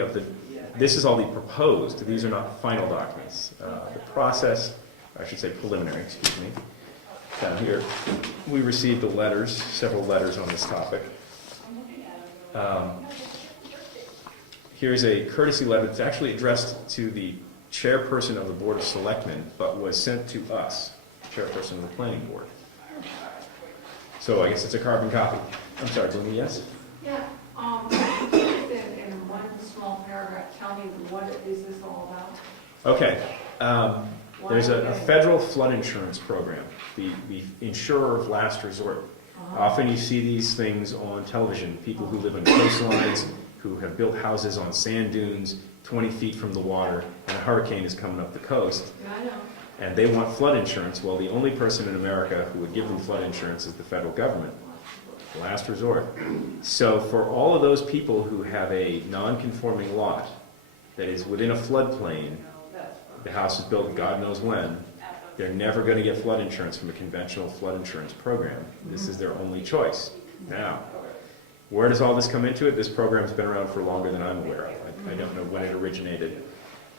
of the, this is all the proposed, these are not final documents. The process, I should say preliminary, excuse me. Down here, we received the letters, several letters on this topic. Here's a courtesy letter that's actually addressed to the chairperson of the Board of Selectmen, but was sent to us, chairperson of the Planning Board. So I guess it's a carbon copy. I'm sorry, Bloomy, yes? Yeah, in one small paragraph, tell me what is this all about? Okay. There's a federal flood insurance program, the insurer of last resort. Often you see these things on television, people who live on coastlines, who have built houses on sand dunes 20 feet from the water, and a hurricane is coming up the coast. Yeah, I know. And they want flood insurance. Well, the only person in America who would give them flood insurance is the federal government. Last resort. So for all of those people who have a non-conforming lot that is within a floodplain, the house was built God knows when, they're never going to get flood insurance from a conventional flood insurance program. This is their only choice. Now, where does all this come into it? This program's been around for longer than I'm aware of. I don't know when it originated.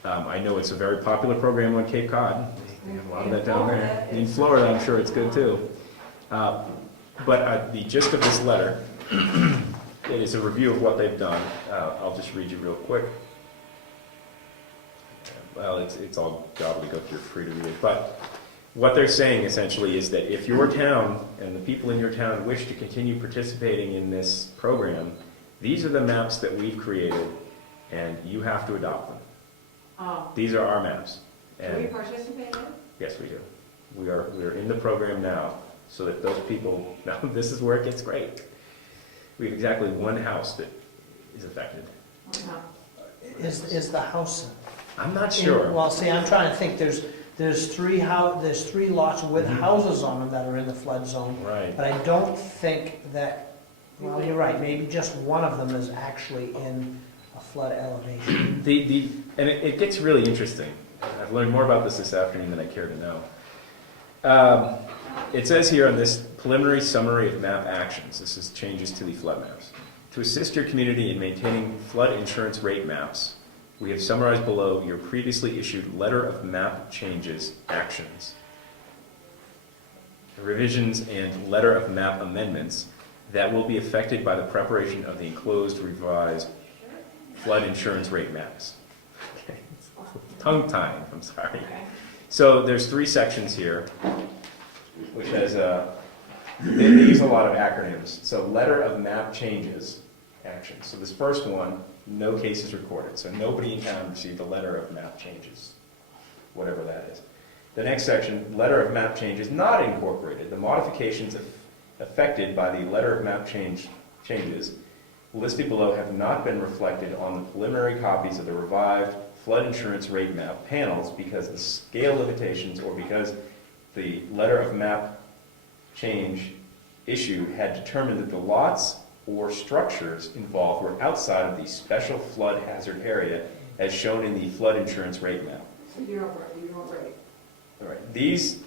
I know it's a very popular program on Cape Cod. They have a lot of that down there. In Florida, I'm sure it's good too. But the gist of this letter, it is a review of what they've done. I'll just read you real quick. Well, it's all gobbledygook, you're free to read it. But what they're saying essentially is that if your town and the people in your town wish to continue participating in this program, these are the maps that we've created, and you have to adopt them. Oh. These are our maps. Do we participate in it? Yes, we do. We are in the program now, so that those people, now this is where it gets great. We have exactly one house that is affected. Is the house? I'm not sure. Well, see, I'm trying to think. There's three lots with houses on them that are in the flood zone. Right. But I don't think that. Well, you're right. Maybe just one of them is actually in a flood elevation. And it gets really interesting. I've learned more about this afternoon than I care to know. It says here on this preliminary summary of map actions, this is changes to the flood maps. To assist your community in maintaining flood insurance rate maps, we have summarized below your previously issued letter of map changes actions, revisions, and letter of map amendments that will be affected by the preparation of the enclosed revised flood insurance rate maps. Okay. Tongue-tying, I'm sorry. Okay. So there's 3 sections here, which has they use a lot of acronyms. So letter of map changes actions. So this first one, no cases recorded. So nobody in town received a letter of map changes, whatever that is. The next section, letter of map changes not incorporated. The modifications affected by the letter of map changes listed below have not been reflected on the preliminary copies of the revived flood insurance rate map panels because the scale limitations or because the letter of map change issue had determined that the lots or structures involved were outside of the special flood hazard area as shown in the flood insurance rate map. So you're right. All right. These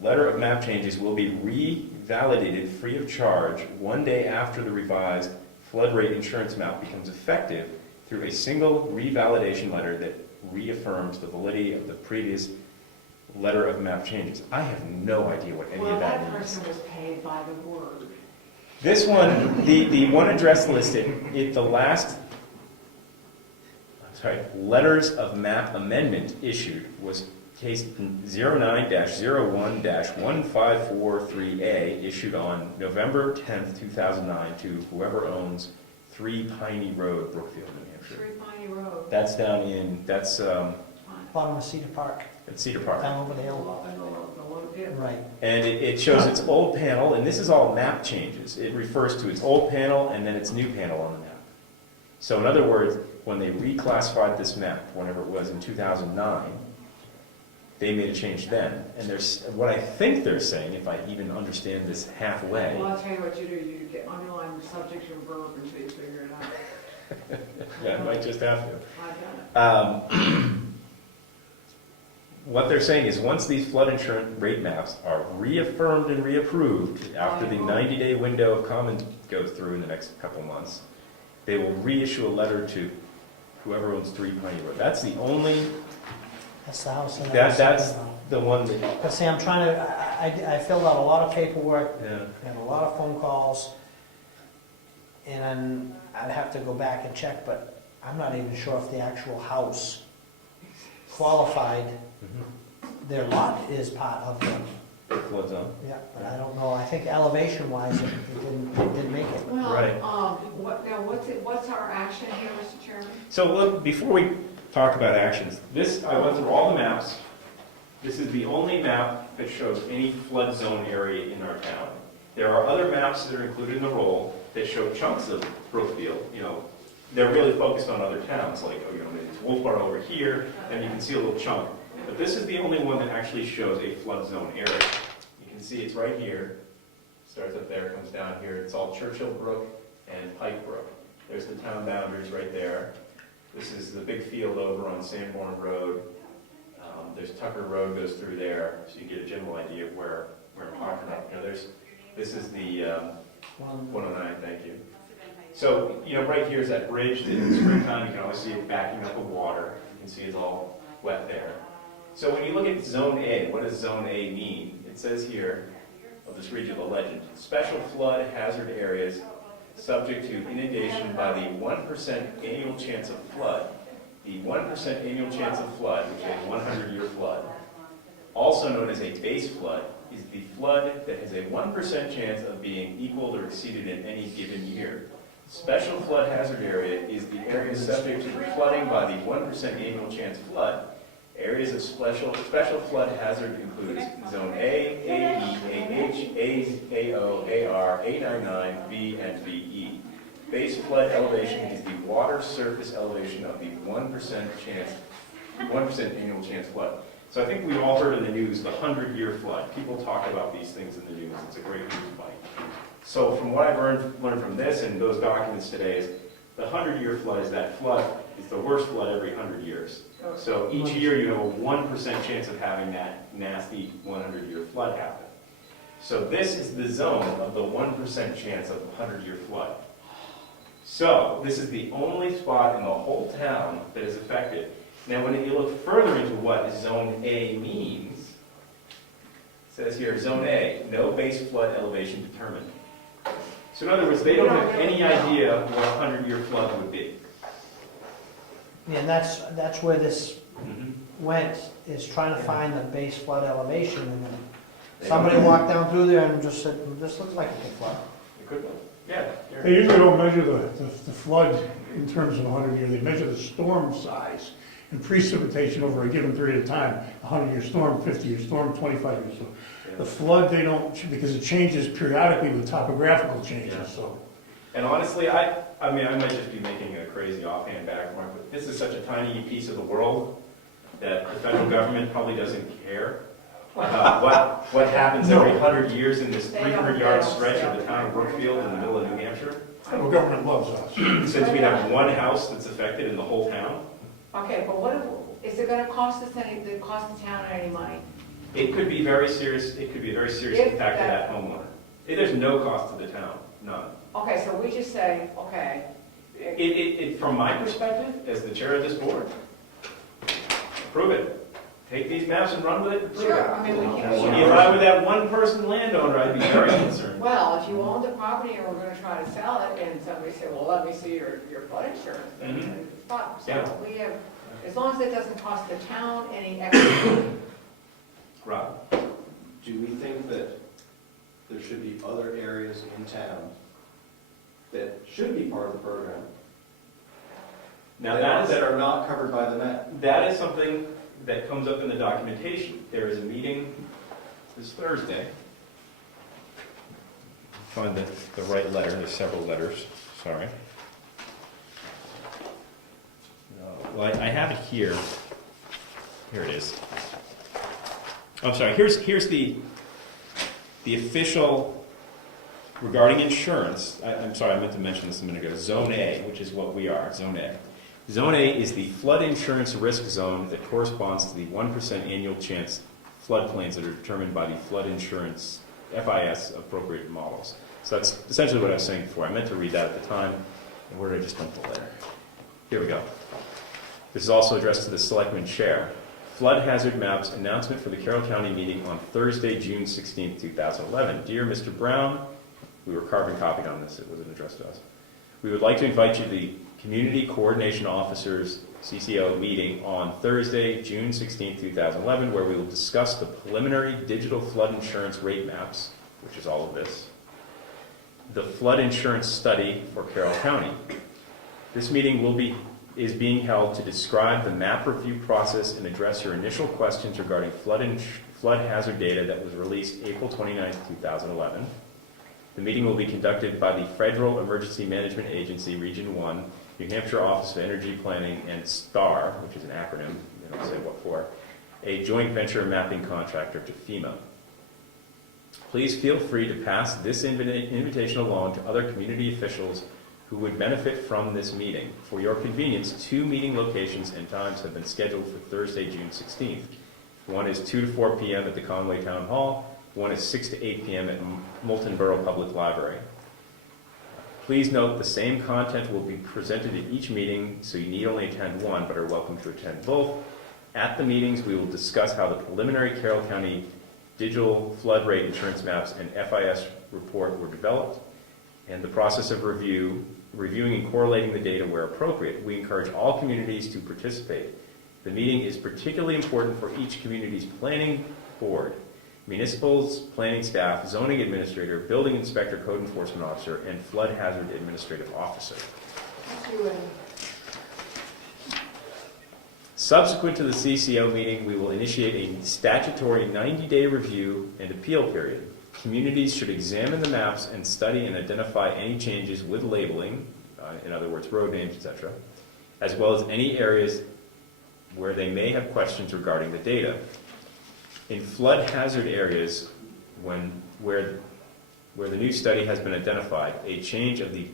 letter of map changes will be revalidated free of charge one day after the revised flood rate insurance map becomes effective through a single revalidation letter that reaffirms the validity of the previous letter of map changes. I have no idea what any of that means. Well, that person was paid by the word. This one, the one address listed, letters of map amendment issued was case 09-01-1543A issued on November 10th, 2009 to whoever owns 3 Piney Road, Brookfield, New Hampshire. 3 Piney Road. That's down in, Bottom of Cedar Park, at Cedar Park. down over the hill. Right. And it shows its old panel, and this is all map changes. It refers to its old panel and then its new panel on the map. So in other words, when they reclassified this map, whenever it was in 2009, they made a change then. And there's what I think they're saying, if I even understand this halfway. Well, I'll tell you what you do. You get underline the subject and verb until you figure it out. Yeah, I might just have to. I've done it. What they're saying is once these flood insurance rate maps are reaffirmed and reapproved after the 90-day window of comment goes through in the next couple months, they will reissue a letter to whoever owns 3 Piney Road. That's the only, That's the house. that I was that's thinking about. the one that, But see, I'm trying to, I filled out a lot of paperwork, yeah. had a lot of phone calls, and I'd have to go back and check, but I'm not even sure if the actual house qualified, their lot is part of the, Flood zone. yeah, but I don't know, I think elevation-wise, it didn't make it. Well, Right. what's our action here, Mr. Chairman? So look, before we talk about actions, this, I went through all the maps. This is the only map that shows any flood zone area in our town. There are other maps that are included in the roll that show chunks of Brookfield, you know, they're really focused on other towns, like, you know, it's Wolfboro over here, and you can see a little chunk. But this is the only one that actually shows a flood zone area. You can see it's right here, starts up there, comes down here, it's all Churchill Brook and Pike Brook. There's the town boundaries right there. This is the big field over on Sanborn Road. There's Tucker Road goes through there, so you get a general idea of where I'm talking about. You know, this is the 109, thank you. So, you know, right here is that bridge that in springtime, you can always see it backing up with water. You can see it's all wet there. So when you look at Zone A, what does Zone A mean? It says here, I'll just read you the legend. Special flood hazard areas subject to inundation by the 1% annual chance of flood. The 1% annual chance of flood, which is a 100-year flood, also known as a base flood, is the flood that has a 1% chance of being equaled or exceeded in any given year. Special flood hazard area is the area subject to flooding by the 1% annual chance flood. Areas of special flood hazard includes Zone A, AE, AH, AO, AR, A99, B, and BE. Base flood elevation is the water surface elevation of the 1% annual chance flood. So I think we've all heard in the news the 100-year flood. People talk about these things in the news. It's a great news bite. So from what I've learned from this and those documents today is the 100-year flood is that flood is the worst flood every 100 years. So each year you have a 1% chance of having that nasty 100-year flood happen. So this is the zone of the 1% chance of a 100-year flood. So this is the only spot in the whole town that is affected. Now when you look further into what Zone A means, it says here, Zone A, no base flood elevation determined. So in other words, they don't have any idea what a 100-year flood would be. Yeah, and that's where this went, is trying to find the base flood elevation, and then somebody walked down through there and just said, this looks like it could flood. It could be. Yeah. They usually don't measure the flood in terms of 100 year, they measure the storm size and precipitation over a given period of time. 100-year storm, 50-year storm, 25-year storm. The flood, they don't, because it changes periodically with topographical changes, Yeah. so. And honestly, I mean, I might just be making a crazy offhand back remark, but this is such a tiny piece of the world that the federal government probably doesn't care what happens every 100 years in this 300-yard stretch of the town of Brookfield in the middle of New Hampshire. Federal government loves us. Since we have one house that's affected in the whole town, Okay, but what, is it gonna cost the town any money? it could be very serious. It could be a very serious If impact to that homeowner. There's no cost to the town, none. Okay, so we just say, okay, From my perspective, as the chair of this board, approve it. Take these maps and run with it. Approve sure, it. I mean, we If can. I were that one-person landowner, I'd be very concerned. Well, if you own the property and we're gonna try to sell it, and somebody said, well, let me see your flood insurance, then Mhm. it's fine. Yeah. So we have, as long as it doesn't cost the town any extra money. Rob? Do we think that there should be other areas in town that should be part of the program? Now that are not covered by the map? that is something that comes up in the documentation. There is a meeting this Thursday. Find the right letter. There's several letters. Sorry. Well, I have it here. Here it is. I'm sorry. Here's the official regarding insurance. I'm sorry. I meant to mention this a minute ago. Zone A, which is what we are. Zone A. Zone A is the flood insurance risk zone that corresponds to the 1% annual chance floodplains that are determined by the flood insurance FIS appropriate models. So that's essentially what I was saying before. I meant to read that at the time, and where did I just dump the letter? Here we go. This is also addressed to the Selectman Chair. Flood hazard maps announcement for the Carroll County meeting on Thursday, June 16th, 2011. Dear Mr. Brown, we were carbon copied on this, it wasn't addressed to us. We would like to invite you to the Community Coordination Officers CCO meeting on Thursday, June 16th, 2011, where we will discuss the preliminary digital flood insurance rate maps, which is all of this, the flood insurance study for Carroll County. This meeting is being held to describe the map review process and address your initial questions regarding flood hazard data that was released April 29th, 2011. The meeting will be conducted by the Federal Emergency Management Agency, Region 1, New Hampshire Office of Energy Planning, and STAR, which is an acronym, they don't say what for, a joint venture mapping contractor to FEMA. Please feel free to pass this invitation along to other community officials who would benefit from this meeting. For your convenience, 2 meeting locations and times have been scheduled for Thursday, June 16th. One is 2 to 4 p.m. at the Conway Town Hall. One is 6 to 8 p.m. at Moulton Borough Public Library. Please note the same content will be presented at each meeting, so you need only attend one, but are welcome to attend both. At the meetings, we will discuss how the preliminary Carroll County digital flood rate insurance maps and FIS report were developed, and the process of reviewing and correlating the data where appropriate. We encourage all communities to participate. The meeting is particularly important for each community's planning board, municipals, planning staff, zoning administrator, building inspector, code enforcement officer, and flood hazard administrative officer. Thank you, Ed. Subsequent to the CCO meeting, we will initiate a statutory 90-day review and appeal period. Communities should examine the maps and study and identify any changes with labeling, in other words, road names, etc., as well as any areas where they may have questions regarding the data. In flood hazard areas, where the new study has been identified, a change of the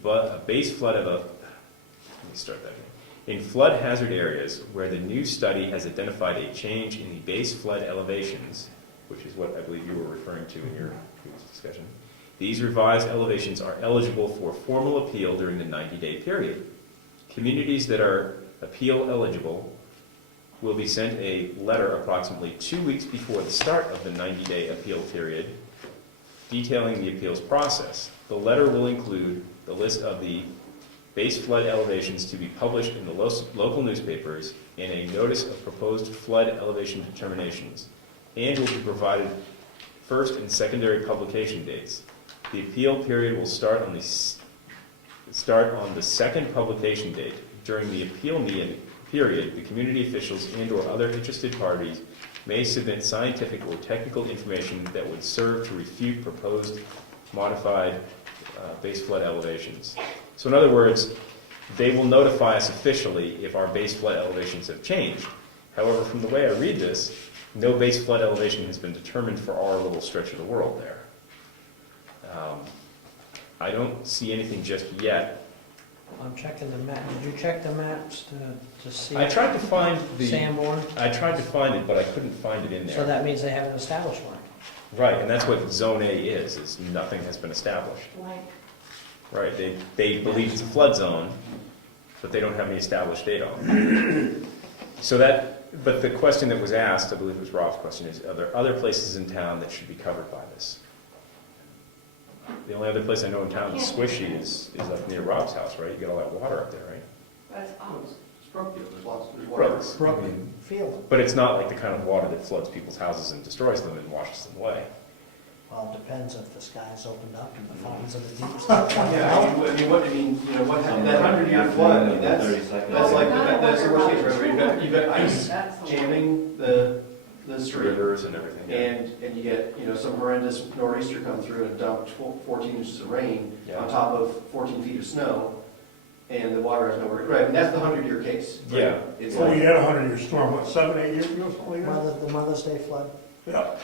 base flood of a... Let me start that again. In flood hazard areas where the new study has identified a change in the base flood elevations, which is what I believe you were referring to in your previous discussion, these revised elevations are eligible for formal appeal during the 90-day period. Communities that are appeal eligible will be sent a letter approximately 2 weeks before the start of the 90-day appeal period detailing the appeals process. The letter will include the list of the base flood elevations to be published in the local newspapers and a notice of proposed flood elevation determinations, and will be provided first and secondary publication dates. The appeal period will start on the second publication date. During the appeal period, the community officials and/or other interested parties may submit scientific or technical information that would serve to refute proposed modified base flood elevations. So in other words, they will notify us officially if our base flood elevations have changed. However, from the way I read this, no base flood elevation has been determined for our little stretch of the world there. I don't see anything just yet. I'm checking the map. Did you check the maps to see? I tried to find Sanborn? I tried to find it, but I couldn't find it in there. So that means they haven't established one. Right, and that's what Zone A is nothing has been established. Blank. Right, they believe it's a flood zone, but they don't have any established data on it. So but the question that was asked, I believe it was Rob's question, is are there other places in town that should be covered by this? The only other place I know in town that's squishy is up near Rob's house, right? You get all that water up there, right? That's ours. It's Brookfield, there's water. Brooks. Field. But it's not like the kind of water that floods people's houses and destroys them and washes them away. Well, it depends if the sky's opened up and the fountains of the deep start coming Yeah, out. what happened, that 100-year flood, I mean, that's like, that's the worst case, right? You've got ice That's the one. jamming the street. Rivers and everything. Yeah. And you get, some horrendous nor'easter come through and dump 14 inches of rain Yeah. on top of 14 feet of snow, and the water has nowhere to go. Right, and that's the 100-year case. Right? Yeah. It's So we like, had a 100-year storm, what, 7, 8 years ago, something like that? The Mother's Day flood. Yeah,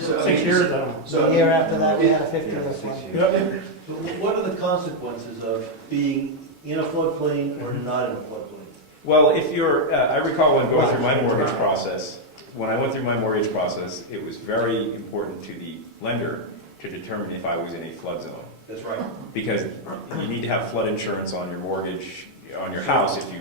so, 6 years, I don't know. The So, year after that, we had a 50-year flood. Yep. So what are the consequences of being in a floodplain or not in a floodplain? Well, if you're, I recall when going through my mortgage process, when I went through my mortgage process, it was very important to the lender to determine if I was in a flood zone. That's right. Because you need to have flood insurance on your mortgage, on your house if you